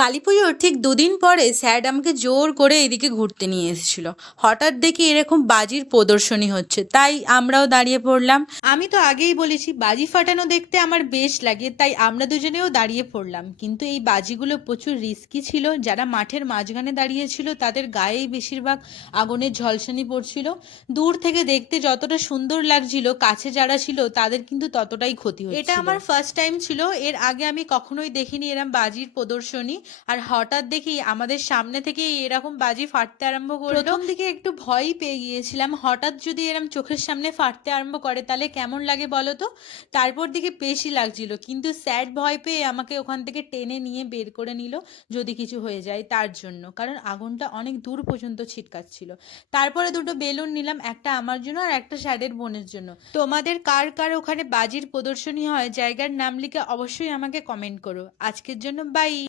কালীপুজোর ঠিক দুদিন পরে স্যার আমাকে জোর করে এদিকে ঘুরতে নিয়ে এসেছিল। হঠাৎ দেখি এরকম বাজির প্রদর্শনী হচ্ছে, তাই আমরাও দাঁড়িয়ে পড়লাম। আমি তো আগেই বলেছি বাজি ফাটানো দেখতে আমার বেশ লাগে, তাই আমরা দুজনেও দাঁড়িয়ে পড়লাম। কিন্তু এই বাজিগুলো প্রচুর রিস্কি ছিল। যারা মাঠের মাঝখানে দাঁড়িয়েছিল তাদের গায়েই বেশিরভাগ আগুনের ঝলসানি পড়ছিল। দূর থেকে দেখতে যতটা সুন্দর লাগছিল, কাছে যারা ছিল তাদের কিন্তু ততটাই ক্ষতি হচ্ছিল। এটা আমার ফার্স্ট টাইম ছিল, এর আগে আমি কখনোই দেখিনি এরম বাজির প্রদর্শনী। আর হঠাৎ দেখি আমাদের সামনে থেকে এরকম বাজি ফাটতে আরম্ভ করলো। প্রথম দিকে একটু ভয়ই পেয়ে গিয়েছিলাম, হঠাৎ যদি এরম চোখের সামনে ফাটতে আরম্ভ করে তাহলে কেমন লাগে বলো তো। তারপর দিকে বেশি লাগছিল, কিন্তু স্যার ভয় পেয়ে আমাকে ওখান থেকে টেনে নিয়ে বের করে নিল যদি কিছু হয়ে যায় তার জন্য, কারণ আগুনটা অনেক দূর পর্যন্ত ছিটকাচ্ছিল। তারপরে দুটো বেলুন নিলাম, একটা আমার জন্য আর একটা স্যারের বোনের জন্য। তোমাদের কার কার ওখানে বাজির প্রদর্শনী হয় জায়গার নাম লিখে অবশ্যই আমাকে কমেন্ট করো। আজকের জন্য বাই।